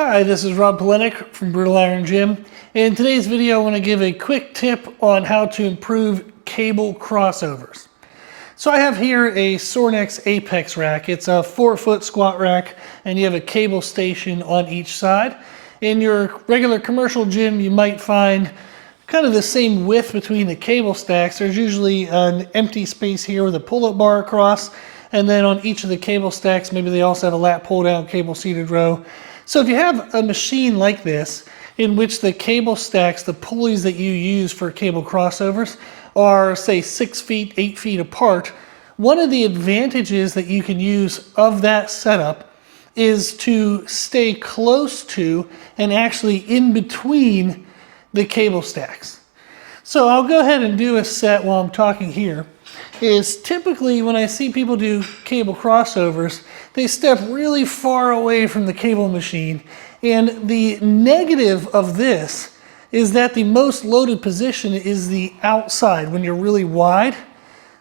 Hi, this is Rob Polenic from Brutal Iron Gym. In today's video, I want to give a quick tip on how to improve cable crossovers. So I have here a Sorinex Apex rack. It's a 4-foot squat rack, and you have a cable station on each side. In your regular commercial gym, you might find kind of the same width between the cable stacks. There's usually an empty space here with a pull-up bar across, and then on each of the cable stacks, maybe they also have a lat pull-down cable seated row. So if you have a machine like this, in which the cable stacks, the pulleys that you use for cable crossovers, are say 6 feet, 8 feet apart, one of the advantages that you can use of that setup is to stay close to and actually in between the cable stacks. So I'll go ahead and do a set while I'm talking here. Is typically when I see people do cable crossovers, they step really far away from the cable machine. And the negative of this is that the most loaded position is the outside. When you're really wide,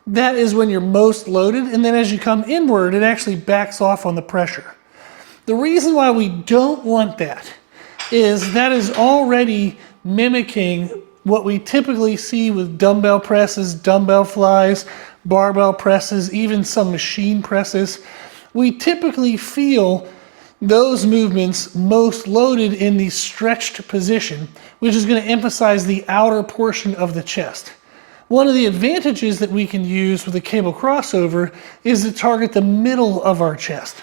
that is when you're most loaded. And then as you come inward, it actually backs off on the pressure. The reason why we don't want that is already mimicking what we typically see with dumbbell presses, dumbbell flies, barbell presses, even some machine presses. We typically feel those movements most loaded in the stretched position, which is going to emphasize the outer portion of the chest. One of the advantages that we can use with a cable crossover is to target the middle of our chest.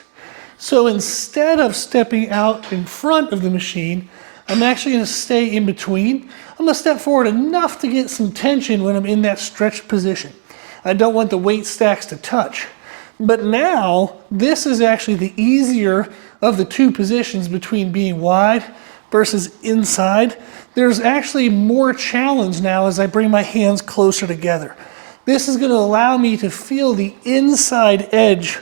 So instead of stepping out in front of the machine, I'm actually going to stay in between. I'm going to step forward enough to get some tension when I'm in that stretched position. I don't want the weight stacks to touch. But now, this is actually the easier of the two positions between being wide versus inside. There's actually more challenge now as I bring my hands closer together. This is going to allow me to feel the inside edge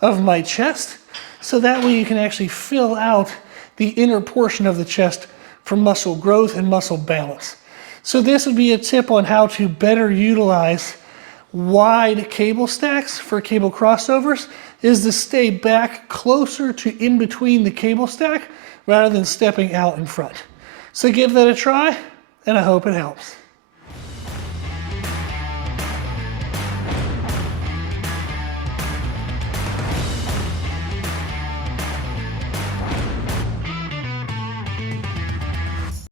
of my chest, so that way you can actually fill out the inner portion of the chest for muscle growth and muscle balance. So this would be a tip on how to better utilize wide cable stacks for cable crossovers, is to stay back closer to in between the cable stack rather than stepping out in front. So give that a try, and I hope it helps.